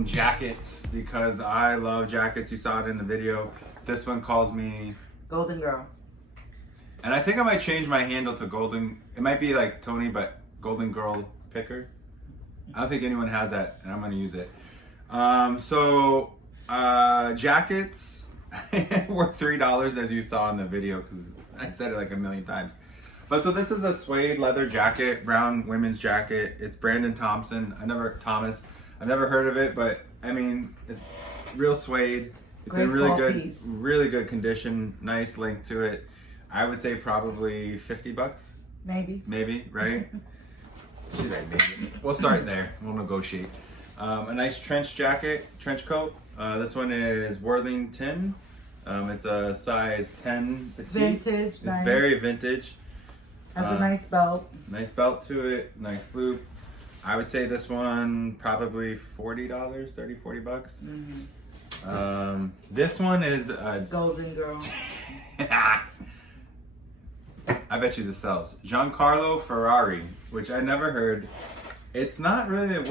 from jackets because I love jackets. You saw it in the video. This one calls me Golden Girl. And I think I might change my handle to Golden. It might be like Tony, but Golden Girl Picker. I don't think anyone has that, and I'm gonna use it. Jackets were $3 as you saw in the video because I said it like a million times. But so this is a suede leather jacket, brown women's jacket. It's Brandon Thompson. I've never heard of it, but I mean, it's real suede. It's Great in really good, piece. really good condition. Nice length to it. I would say probably $50. Maybe, right? She's like, maybe. We'll start there. We'll negotiate. A nice trench coat. This one is Worthington. It's a size 10 petite. Vintage, it's nice. Very vintage. Has a nice belt. Nice belt to it. Nice loop. I would say this one probably $40, $30-$40. Mm-hmm. This one is a Golden Girl. I bet you this sells. Giancarlo Ferrari, which I never heard. It's not really a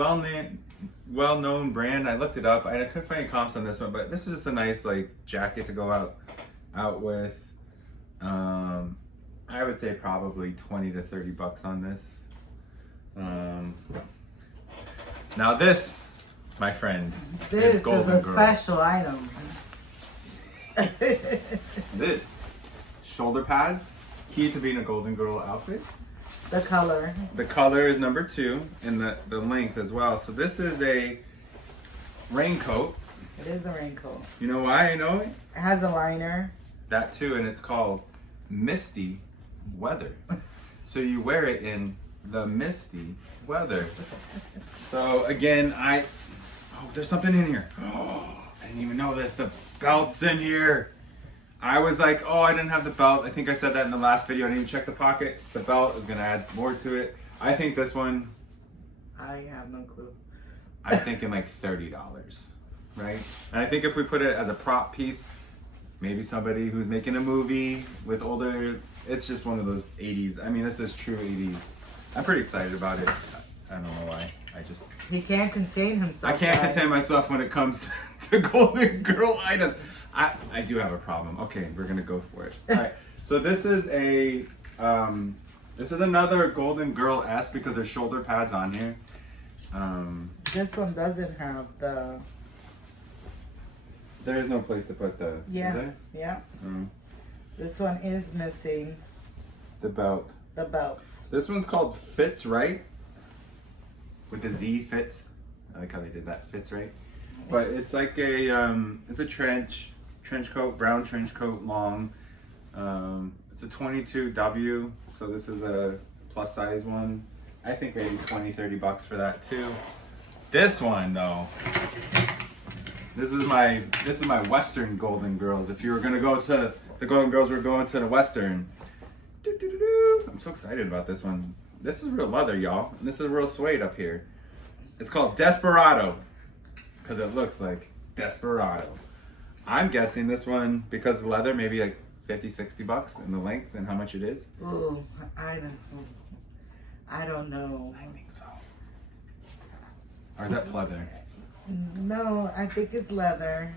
well-known brand. I looked it up. I couldn't find comps on this one, but this is just a nice like jacket to go out with. I would say probably $20 to $30 on this. Now this, my friend, This is Golden is a Girl. special item. This shoulder pads, key to being a Golden Girl outfit. The color. The color is number 2, and the length as well. So this is a raincoat. It is a raincoat. You know why I know it? It has a liner. That too, and it's called Misty Weather. So you wear it in the misty weather. So again, oh, there's something in here. Oh, I didn't even know this. The belt's in here. I was like, oh, I didn't have the belt. I think I said that in the last video. I didn't even check the pocket. The belt is gonna add more to it. I think this one, I have no clue. I'm thinking like $30, right? And I think if we put it as a prop piece, maybe somebody who's making a movie with older, it's just one of those 80s. I mean, this is true 80s. I'm pretty excited about it. I don't know why. He can't contain himself. I can't guys. contain myself when it comes to Golden Girl items. I do have a problem. Okay, we're gonna go for it. All right. So this is another Golden Girl-esque because there's shoulder pads on here. This one doesn't have the. There is no place to put the. Yeah. Is there? Yeah. Mm. This one is missing The belt. the belts. This one's called Fits Right. With the Z, Fits. I like how they did that. Fits Right. But it's like it's a trench coat, brown trench coat, long. It's a 22W, so this is a plus size one. I think maybe $20-$30 for that too. This one though, this is my Western Golden Girls. If you were gonna go to the Golden Girls, we're going to the Western. I'm so excited about this one. This is real leather, y'all. And this is real suede up here. It's called Desperado because it looks like Desperado. I'm guessing this one, because of leather, maybe like $50-$60 in the length and how much it is. Ooh, I don't know. I think so. Or is that pleather? No, I think it's leather.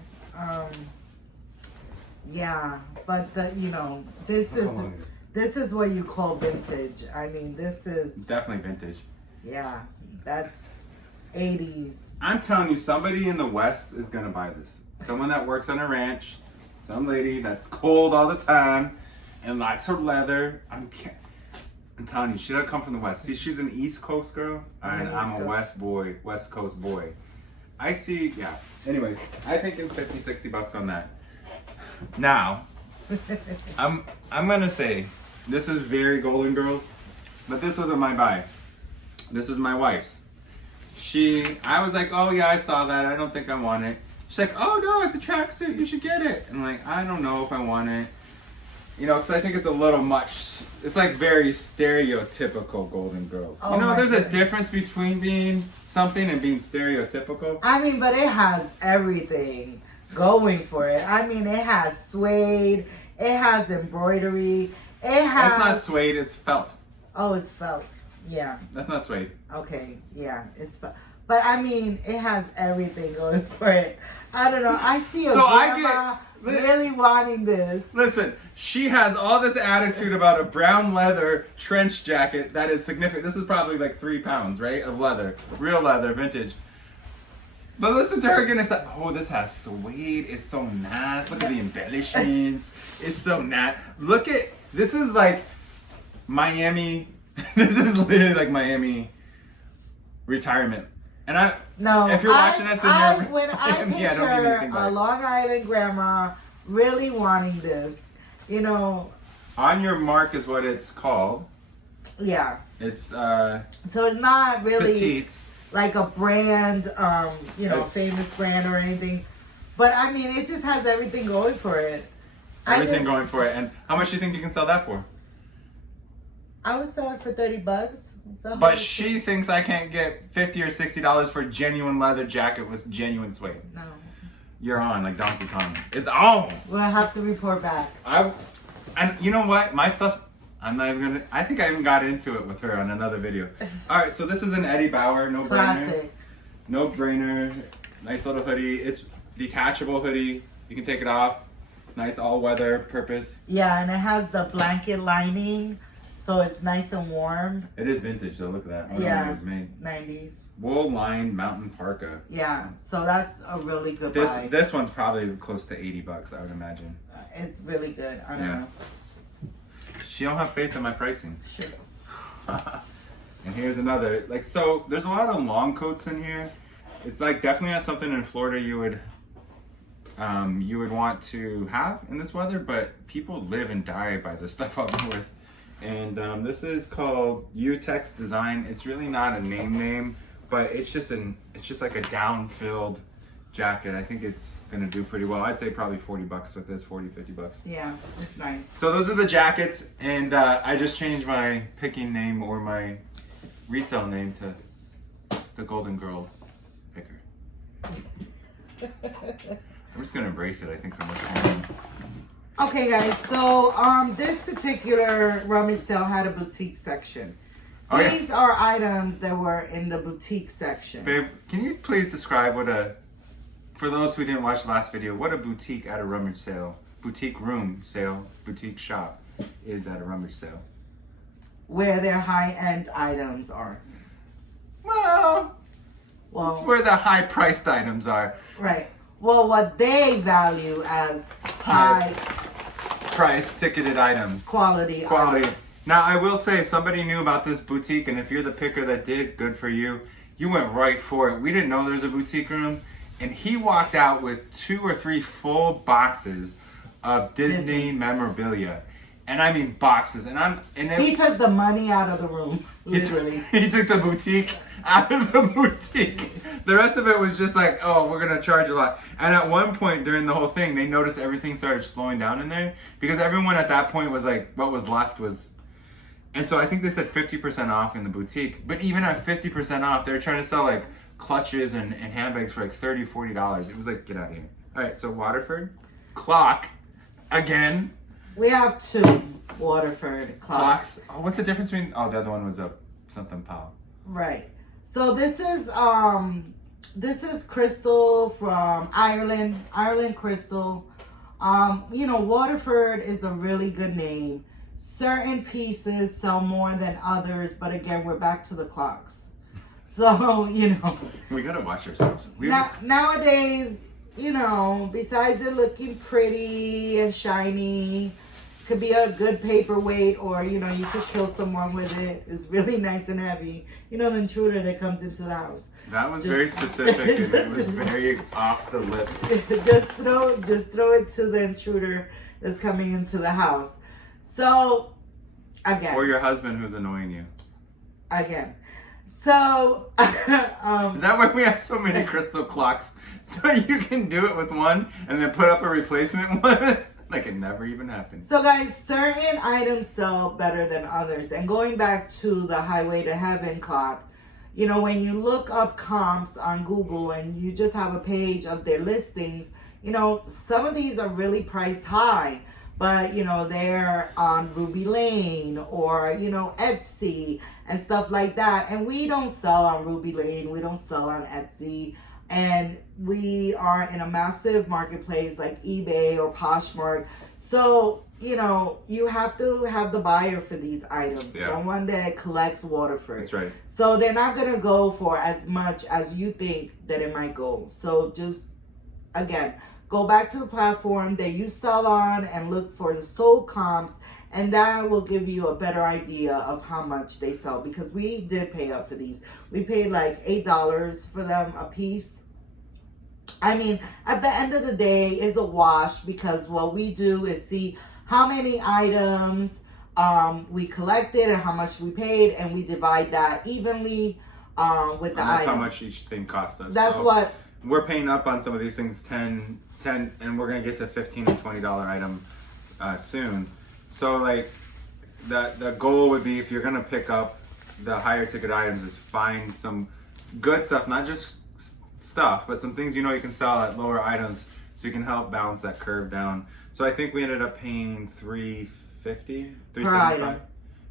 Yeah, but this is what you call vintage. I mean, this is Definitely vintage. yeah, that's 80s. I'm telling you, somebody in the West is gonna buy this. Someone that works on a ranch, some lady that's cold all the time and likes her leather. I'm telling you, she doesn't come from the West. See, she's an East Coast girl, and I'm a West Coast boy. I see, yeah. Anyways, I think it's $50-$60 on that. Now, I'm gonna say this is very Golden Girls, but this wasn't my buy. This was my wife's. I was like, oh yeah, I saw that. I don't think I want it. She's like, oh no, it's a tracksuit. You should get it. And I'm like, I don't know if I want it. You know, because I think it's a little much. It's like very stereotypical Golden Girls. Oh, you know, there's goodness. a difference between being something and being stereotypical. I mean, but it has everything going for it. I mean, it has suede, it has embroidery, it has. That's not suede, it's felt. Oh, it's felt. Yeah. That's not suede. Okay. Yeah, it's felt. But I mean, it has everything going for it. I don't know. I see a So I grandma really wanting this. Listen, she has all this attitude about a brown leather trench jacket that is significant. This is probably like 3 pounds, right, of leather, real leather, vintage. But listen to her again. It's like, oh, this has suede. It's so nice. Look at the embellishments. It's so nice. Look at, this is like Miami. This is literally like Miami retirement. And if you're watching this and you're when I Miami, picture don't give me anything a back. Long Island grandma really wanting this, you know. On Your Mark is what it's called. Yeah. It's So it's not really petite. like a brand, you know, It's- famous brand or anything. But I mean, it just has everything going for it. Everything going for it. And how much do you think you can sell that for? I would sell it for $30. So But she thinks I can't get $50 or $60 for a genuine leather jacket with genuine suede. No. You're on like Donkey Kong. It's on. We'll have to report back. And you know what? My stuff, I'm not even gonna. I think I even got into it with her on another video. All right, so this is an Eddie Bauer, no brainer. Classic. No brainer. Nice little hoodie. It's detachable hoodie. You can take it off. Nice all weather purpose. Yeah, and it has the blanket lining, so it's nice and warm. It is vintage though. Look at that. When Yeah. it was made. 90s. Wool lined mountain parka. Yeah, so that's a really good buy. This one's probably close to $80, I would imagine. It's really good. I don't Yeah. know. She don't have faith in my pricing. Sure. And here's another. Like, so there's a lot of long coats in here. It's like definitely not something in Florida you would want to have in this weather, but people live and die by this stuff up north. And this is called Utex Design. It's really not a name, but it's just like a down-filled jacket. I think it's gonna do pretty well. I'd say probably $40 with this, $40-50. Yeah, it's nice. So those are the jackets, and I just changed my picking name or my resale name to the Golden Girl Picker. I'm just gonna embrace it, I think, from this point on. Okay, guys. So this particular rummage sale had a boutique section. Oh, yeah. These are items that were in the boutique section. Babe, can you please describe for those who didn't watch the last video, what a boutique at a rummage sale, boutique room sale, boutique shop is at a rummage sale? Where their high-end items are. Well, where the high-priced items are. Right. Well, what they value as high Price ticketed items. quality. Quality. Now, I will say, somebody knew about this boutique, and if you're the picker that did, good for you. You went right for it. We didn't know there was a boutique room, and he walked out with 2 or 3 full boxes of Disney memorabilia. And I mean boxes. He took the money out of the room, literally. He took the boutique out of the boutique. The rest of it was just like, oh, we're going to charge a lot. And at one point during the whole thing, they noticed everything started slowing down in there because everyone at that point was like, what was left was... And so I think they said 50% off in the boutique. But even at 50% off, they were trying to sell like clutches and handbags for like $30, $40. It was like, get out of here. All right, so Waterford. Clock. Again. We have 2 Waterford clocks. Oh, what's the difference between... Oh, the other one was a something Powell. Right. So this is crystal from Ireland. Ireland crystal. You know, Waterford is a really good name. Certain pieces sell more than others, but again, we're back to the clocks. So, you know. We gotta watch ourselves. Nowadays, you know, besides it looking pretty and shiny, could be a good paperweight, or, you know, you could kill someone with it. It's really nice and heavy. You know, the intruder that comes into the house. That was very specific, and it was very off the list. just throw it to the intruder that's coming into the house. So, again. Or your husband who's annoying you. Again. So, is that why we have so many crystal clocks? So you can do it with one and then put up a replacement one? Like it never even happened. So guys, certain items sell better than others. And going back to the Highway to Heaven clock, you know, when you look up comps on Google and you just have a page of their listings, you know, some of these are really priced high. but you know, they're on Ruby Lane or, you know, Etsy and stuff like that. And we don't sell on Ruby Lane, we don't sell on Etsy. And we are in a massive marketplace like eBay or Poshmark. So, you know, you have to have the buyer for these items. Yeah. Someone that collects Waterford. That's right. So they're not going to go for as much as you think that it might go. So just, again, go back to the platform that you sell on and look for the sold comps. And that will give you a better idea of how much they sell. Because we did pay up for these. We paid like $8 for them a piece. I mean, at the end of the day, it's a wash, because what we do is see how many items we collected and how much we paid, and we divide that evenly with the That's item. how much each thing cost us. That's so what we're paying up on some of these things, 10, and we're gonna get to $15 and $20 item soon. So like the goal would be, if you're gonna pick up the higher ticket items, is find some good stuff, not just stuff, but some things you know you can sell at lower items, so you can help balance that curve down. So I think we ended up paying $350, $375,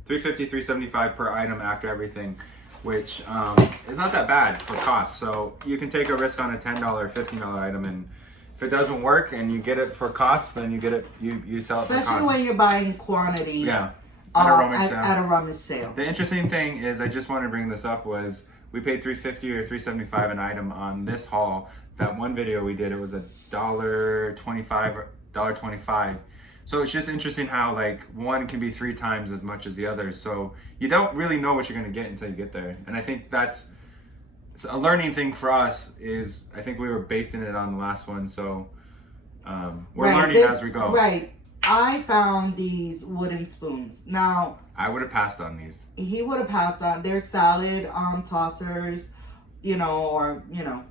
$375 per item after everything, which is not that bad for cost. So you can take a risk on a $10, $15 item, and if it doesn't work and you get it for cost, then you get it, you sell it for cost. especially when you're buying quantity. Yeah, at a rummage sale. At a rummage sale. The interesting thing is, I just wanted to bring this up, was we paid $350 or $375 an item on this haul. That one video we did, it was $1.25 or $1.25. So it's just interesting how like one can be 3 times as much as the other. So you don't really know what you're gonna get until you get there. And I think that's a learning thing for us. Is I think we were basing it on the last one, so we're learning as we go. Right. I found these wooden spoons. Now, I would have passed on these. he would have passed on. They're salad tossers, you know, or, you know,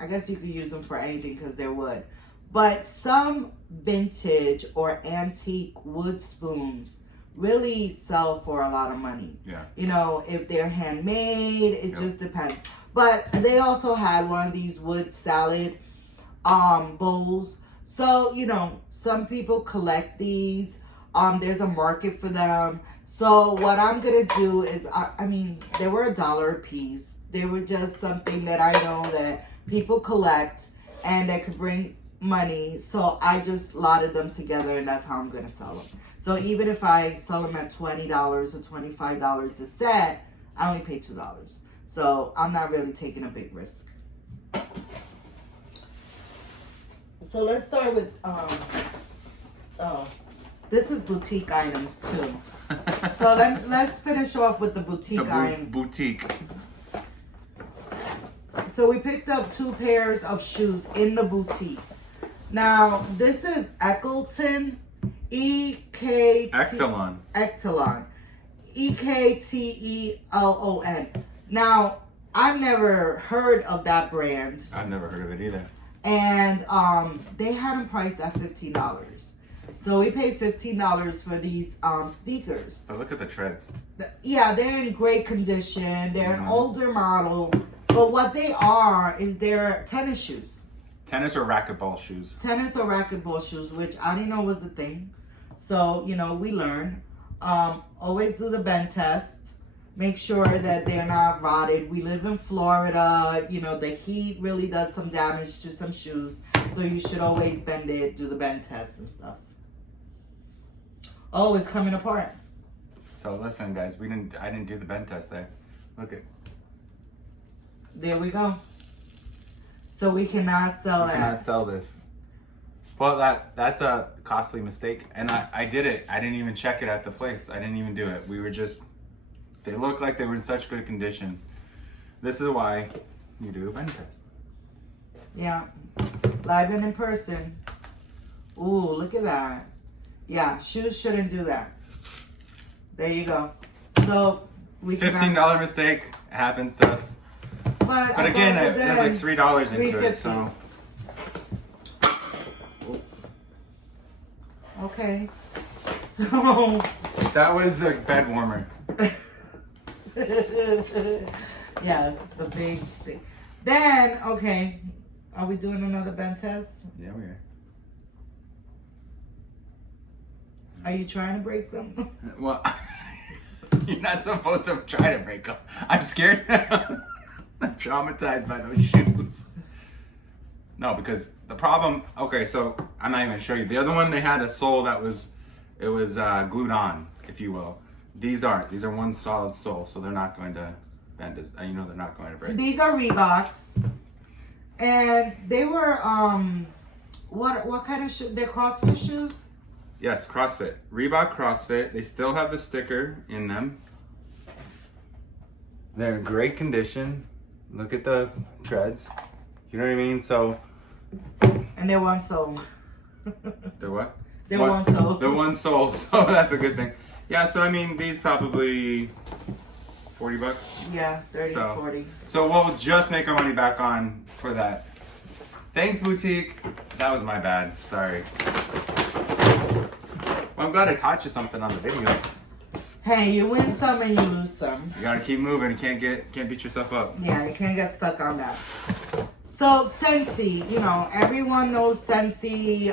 I guess you could use them for anything because they're wood. But some vintage or antique wood spoons really sell for a lot of money. Yeah. You know, if they're handmade, it just depends. But they also had one of these wood salad bowls. So, you know, some people collect these. There's a market for them. So what I'm going to do is, I mean, they were $1 a piece. They were just something that I know that people collect and that could bring money. So I just lotted them together, and that's how I'm going to sell them. So even if I sell them at $20 or $25 a set, I only pay $2. So I'm not really taking a big risk. So let's start with, this is boutique items too. So let's finish off with the boutique item. Boutique. So we picked up 2 pairs of shoes in the boutique. Now, this is Eckleton, Ectelon. Ectelon. Ektelon. Now, I've never heard of that brand. I've never heard of it either. And they had them priced at $15. So we paid $15 for these sneakers. Oh, look at the treads. Yeah, they're in great condition. They're an older model. But what they are is they're tennis shoes. Tennis or racquetball shoes. Tennis or racquetball shoes, which I didn't know was a thing. So, you know, we learned. Always do the bend test. Make sure that they're not rotted. We live in Florida. You know, the heat really does some damage to some shoes. So you should always bend it, do the bend test and stuff. Oh, it's coming apart. So listen, guys, I didn't do the bend test there. Look at. There we go. So we cannot sell You that. cannot sell this. Well, that's a costly mistake, and I did it. I didn't even check it at the place. I didn't even do it. We were just. They looked like they were in such good condition. This is why you do a bend test. Yeah, live and in person. Ooh, look at that. Yeah, shoes shouldn't do that. There you go. So we $15 mistake happens to us. But again, there's like $3 into it, so. Okay. So. That was the bed warmer. Yes, the big thing. Then, okay. Are we doing another bend test? Yeah, we are. Are you trying to break them? Well, you're not supposed to try to break them. I'm scared. I'm traumatized by those shoes. No, because the problem. Okay, so I'm not even gonna show you. The other one, they had a sole that was, it was glued on, if you will. These aren't. These are one solid sole, so they're not going to bend. You know, they're not going to break. These are Reeboks, and they were what kind of shoe? They're CrossFit shoes. Yes, CrossFit. Reebok CrossFit. They still have the sticker in them. They're in great condition. Look at the treads. You know what I mean? So. And they're one sole. They're what? They're one sole. They're one sole, so that's a good thing. Yeah, so I mean, these probably $40. Yeah, 30, so, 40. So we'll just make our money back on for that. Thanks, boutique. That was my bad. Sorry. Well, I'm glad I taught you something on the video. Hey, you win some and you lose some. You gotta keep moving. You can't beat yourself up. Yeah, you can't get stuck on that. So Sensi, you know, everyone knows Sensi.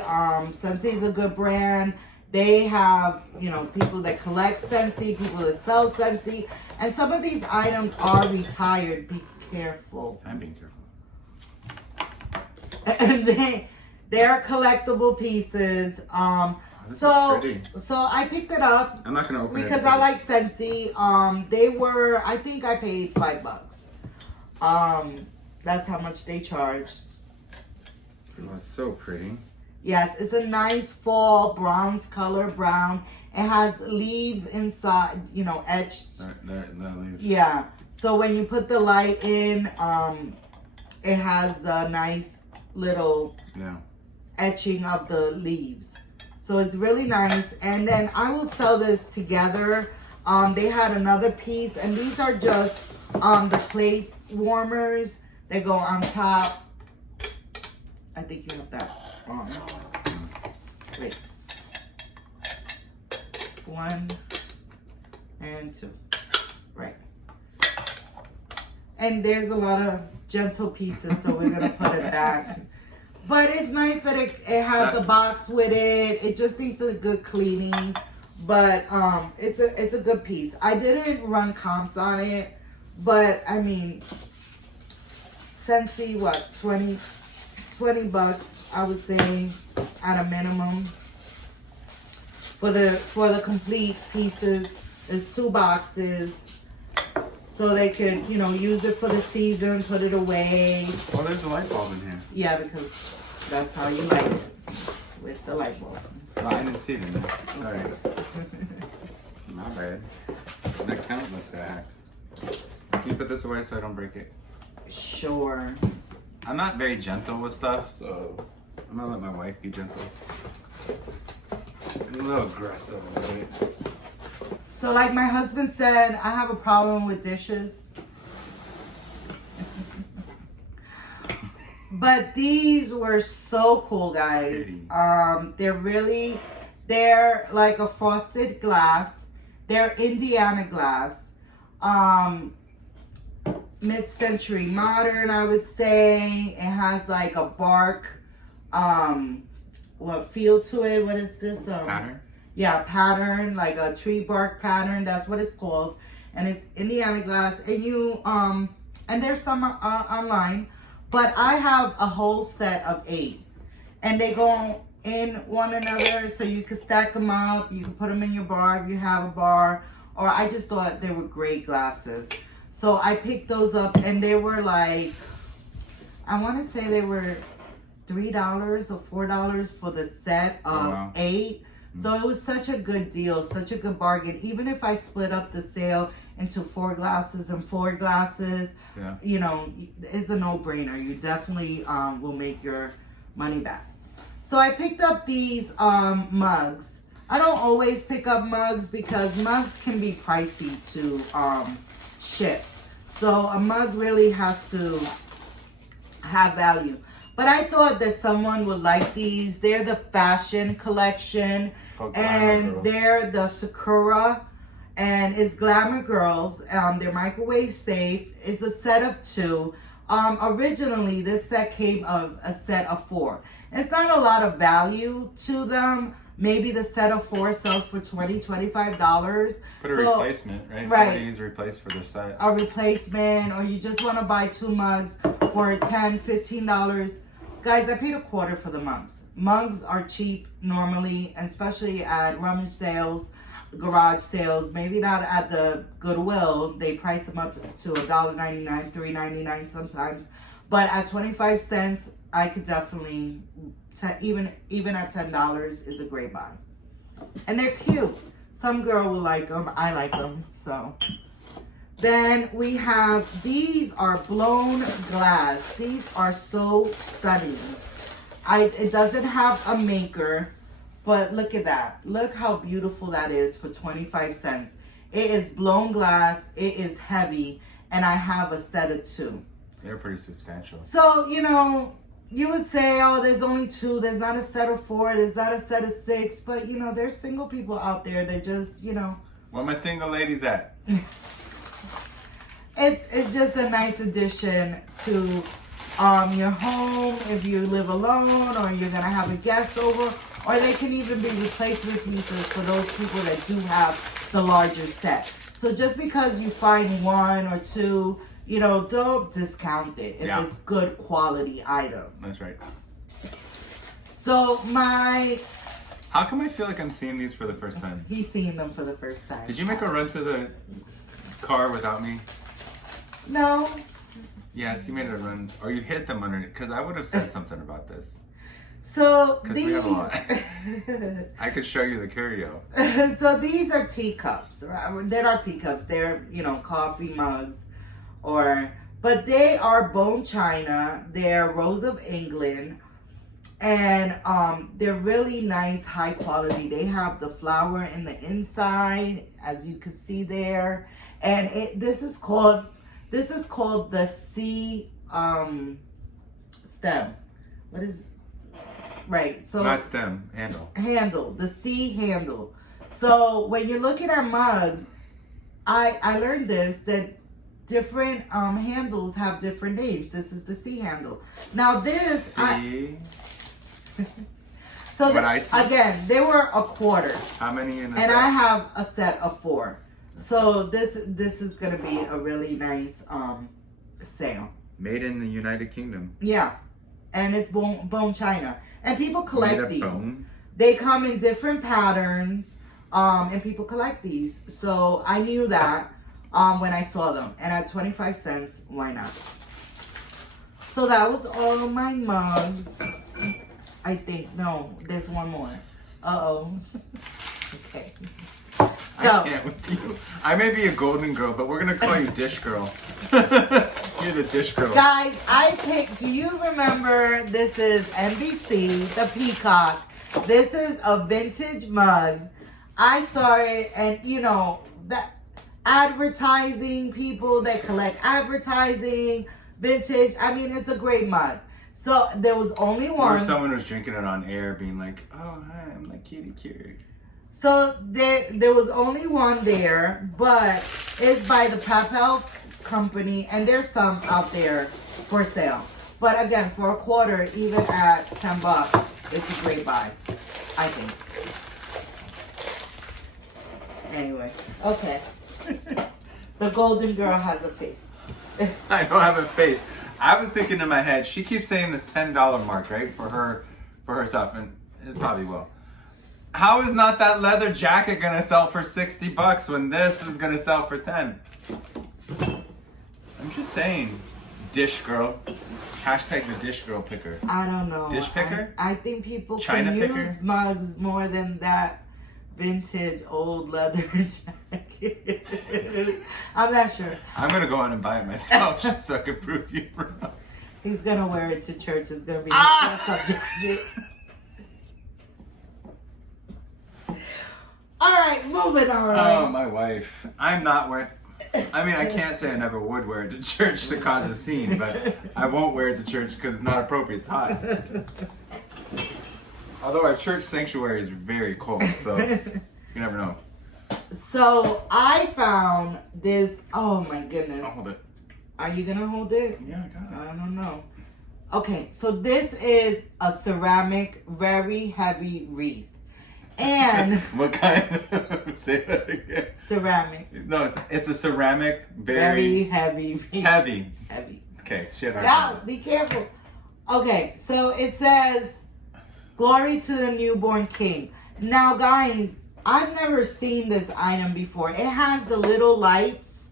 Sensi is a good brand. They have, you know, people that collect Sensi, people that sell Sensi, and some of these items are retired. Be careful. I'm being careful. And they're collectible pieces. This is So pretty. I picked it up I'm not gonna open it because I like Sensi. They were, I think I paid $5. That's how much they charged. Oh, it's so pretty. Yes, it's a nice fall bronze color, brown. It has leaves inside, you know, etched. The leaves. Yeah. So when you put the light in, it has the nice little etching of the leaves. So it's really nice. And then I will sell this together. They had another piece, and these are just the plate warmers. They go on top. I think you have that on. Wait. 1 and 2. Right. And there's a lot of gentle pieces, so we're gonna put it back. But it's nice that it has the box with it. It just needs a good cleaning. But it's a good piece. I didn't run comps on it, but I mean, Sensi, what, $20 I would say at a minimum for the complete pieces. There's 2 boxes, so they could, you know, use it for the season, put it away. Oh, there's a light bulb in here. Yeah, because that's how you like it, with the light bulb. Oh, I didn't see it in there. Sorry. My bad. That count must have hacked. Can you put this away so I don't break it? Sure. I'm not very gentle with stuff, so I'm gonna let my wife be gentle. I'm a little aggressive with it. So like my husband said, I have a problem with dishes. But these were so cool, guys. They're like a frosted glass. They're Indiana glass. Mid-century modern, I would say. It has like a bark, feel to it. What is this? Pattern? Yeah, pattern, like a tree bark pattern. That's what it's called. And it's Indiana glass. And you, and there's some online. But I have a whole set of 8. And they go in one another, so you can stack them up. You can put them in your bar if you have a bar. Or I just thought they were great glasses. So I picked those up, and they were like, I want to say they were $3 or $4 for the set of 8. So it was such a good deal, such a good bargain. Even if I split up the sale into 4 glasses and 4 glasses, you know, it's a no-brainer. You definitely will make your money back. So I picked up these mugs. I don't always pick up mugs because mugs can be pricey to ship. So a mug really has to have value. But I thought that someone would like these. They're the fashion collection, and they're the Sakura, and it's Glamour Girls. They're microwave safe. It's a set of 2. Originally, this set came of a set of 4. It's not a lot of value to them, Maybe the set of 4 sells for $25. Put a replacement, right? Right. Somebody needs a replace for their set. A replacement, or you just want to buy 2 mugs for $10, $15. Guys, I paid a quarter for the mugs. Mugs are cheap normally, especially at rummage sales, garage sales. Maybe not at the Goodwill. They price them up to $1.99, $3.99 sometimes. But at 25 cents, I could definitely, even at $10 is a great buy. And they're cute. Some girl will like them. I like them. So then we have, these are blown glass. These are so stunning. It doesn't have a maker, but look at that. Look how beautiful that is for 25 cents. It is blown glass. It is heavy. And I have a set of 2. They're pretty substantial. So, you know, you would say, oh, there's only 2. There's not a set of 4. There's not a set of 6. But, you know, there's single people out there that just, you know. Where my single ladies at? It's just a nice addition to your home if you live alone or you're going to have a guest over. Or they can even be replacement pieces for those people that do have the larger set. So just because you find 1 or 2, you know, don't discount it if it's good quality item. That's right. So How come I feel like I'm seeing these for the first time? he's seeing them for the first time. Did you make a run to the car without me? No. Yes, you made a run. Or you hit them underneath. Because I would have said something about this. So Because these we have a lot. I could show you the curio. So these are teacups. They're not teacups. They're, you know, coffee mugs. But they are bone china. They're Rose of England, and they're really nice, high quality. They have the flower in the inside, as you can see there, and this is called the C stem. What is right? So Not stem, handle. Handle, the C handle. So when you're looking at mugs, I learned this that different handles have different names. This is the C handle. Now this, C. so What I see? again, they were a quarter, How many in a and set? I have a set of 4. So this is gonna be a really nice sale. Made in the United Kingdom. Yeah, and it's bone china, and people collect Made of these. bone. They come in different patterns, and people collect these. So I knew that. When I saw them, and at 25 cents, why not? So that was all of my mugs. I think, no, there's one more. Uh-oh. Okay. I So, can't with you. I may be a golden girl, but we're gonna call you dish girl. You're the dish girl. guys, I picked, do you remember, this is NBC, the Peacock. This is a vintage mug. I saw it, and you know, that advertising, people that collect advertising, vintage. I mean, it's a great mug. So there was only Or one. if someone was drinking it on air, being like, "Oh, hi, I'm like Kitty Keurig." So there was only one there, but it's by the Papel company, and there's some out there for sale. But again, for a quarter, even at $10, it's a great buy, I think. Anyway, okay. The golden girl has a face. I don't have a face. I was thinking in my head, she keeps saying this $10 mark, right, for herself, and it probably will. How is not that leather jacket gonna sell for $60 when this is gonna sell for 10? I'm just saying, dish girl. Hashtag the dish girl picker. I don't know. Dish picker? I think people China can picker? use mugs more than that vintage old leather jacket. I'm not sure. I'm gonna go out and buy it myself just so I can prove you wrong. He's gonna wear it to church. It's gonna be his dress up jacket. All right, moving on. Oh, my wife. I'm not wearing. I mean, I can't say I never would wear it to church to cause a scene, but I won't wear it to church because it's not appropriate. It's hot. Although our church sanctuary is very cold, so you never know. So I found this. Oh my goodness. I'll hold it. Are you gonna hold it? Yeah, I got it. I don't know. Okay, so this is a ceramic, very heavy wreath. And what kind of? Say that again. ceramic. No, it's a ceramic, Very very heavy. heavy. Heavy. Okay, shit. Now, be careful. Okay, so it says, "Glory to the newborn king." Now, guys, I've never seen this item before. It has the little lights.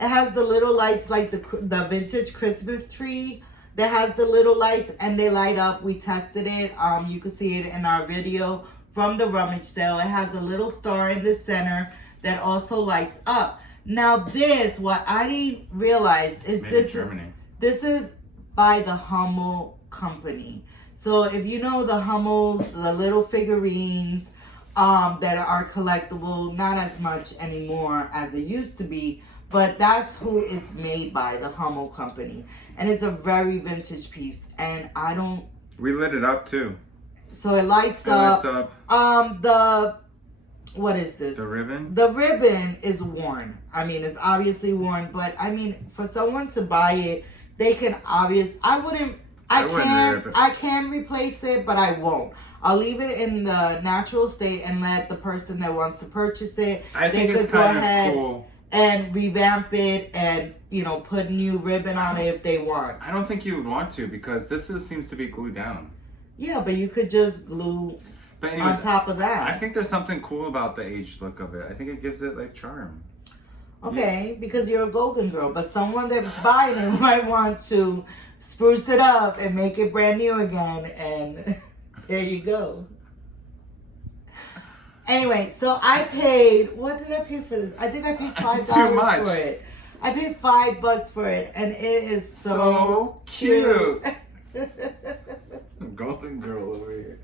It has the little lights like the vintage Christmas tree that has the little lights and they light up. We tested it. You can see it in our video from the rummage sale. It has a little star in the center that also lights up. Now this, what I didn't realize is this is by the Hummel company. So if you know the Hummels, the little figurines that are collectible, not as much anymore as it used to be, but that's who it's made by, the Hummel company. And it's a very vintage piece. And I don't... We lit it up too. So it lights up. What is this? The ribbon? The ribbon is worn. I mean, it's obviously worn, but I mean, for someone to buy it, they can I can replace it, but I won't. I'll leave it in the natural state and let the person that wants to purchase it, they could go ahead cool. and revamp it and, you know, put new ribbon on it if they want. I don't think you would want to because this seems to be glued down. Yeah, but you could just glue on top of that. I think there's something cool about the aged look of it. I think it gives it like charm. Okay, because you're a golden girl, but someone that's buying it might want to spruce it up and make it brand new again, and there you go. Anyway, so I paid, what did I pay for this? I think I paid $5 for it. I paid $5 for it, and it is so cute. Golden girl over here.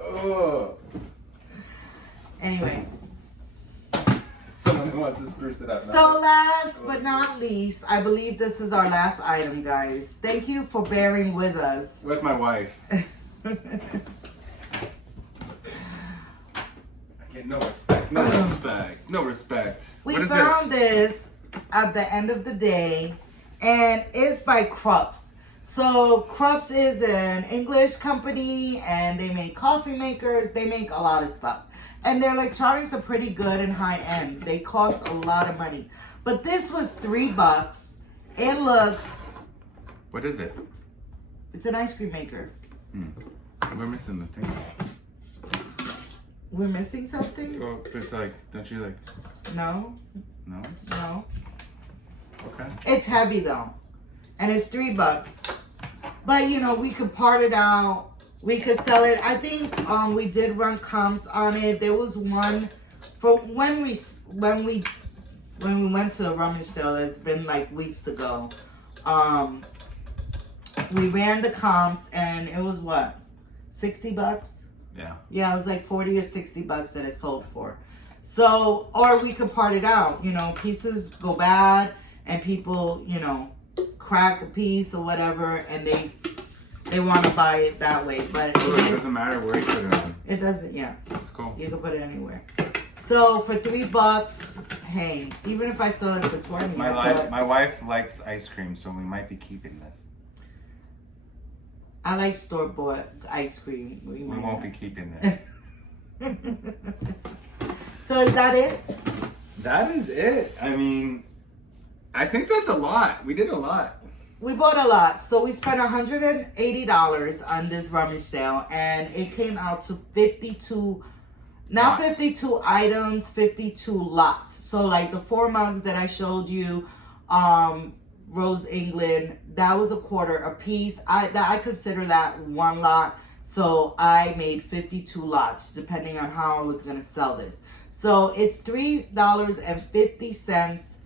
Oh. Anyway. Someone who wants to spruce it up. So last but not least, I believe this is our last item, guys. Thank you for bearing with us. With my wife. Okay, no respect. No respect. No respect. We found this at the end of the day, and it's by Krups. So Krups is an English company, and they make coffee makers. They make a lot of stuff. And their electronics are pretty good and high end. They cost a lot of money. But this was $3. It looks... What is it? It's an ice cream maker. We're missing the thing. We're missing something? Well, it's like, don't you like... No. No? No. Okay. It's heavy though. And it's $3. But you know, we could part it out. We could sell it. I think we did run comps on it. There was one for when we went to the rummage sale. It's been like weeks ago. We ran the comps and it was what, $60? Yeah. Yeah, it was like $40 or $60 that it sold for. So, or we could part it out. You know, pieces go bad and people, you know, crack a piece or whatever, and they want to buy it that way, but it doesn't matter where you put it on. It doesn't, yeah. That's cool. You can put it anywhere. So for $3, hey, even if I sell it for $20, my wife likes ice cream, so we might be keeping this. I like store-bought ice cream. We won't be keeping this. So is that it? That is it. I mean, I think that's a lot. We did a lot. We bought a lot. So we spent $180 on this rummage sale, and it came out to 52, not 52 items, 52 lots. So like the 4 mugs that I showed you, Rose England, that was $0.25 a piece. I consider that one lot. So I made 52 lots, depending on how I was gonna sell this. So it's $3.50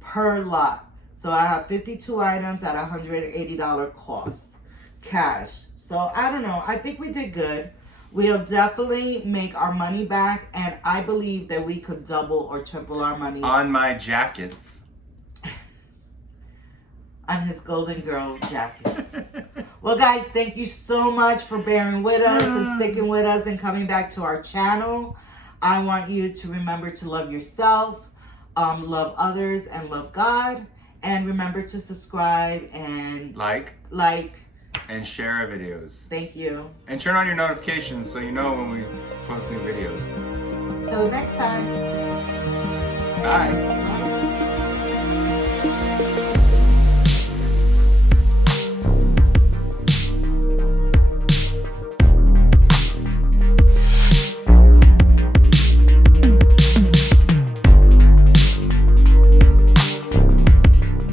per lot. So I have 52 items at $180 cost, cash. So I don't know, I think we did good. We'll definitely make our money back, and I believe that we could double or triple our money. On my jackets. On his Golden Girl jackets. Well guys, thank you so much for bearing with us and sticking with us and coming back to our channel. I want you to remember to love yourself, love others, and love God. And remember to subscribe and like, and share our videos. Thank you. And turn on your notifications so you know when we post new videos. Till next time. Bye.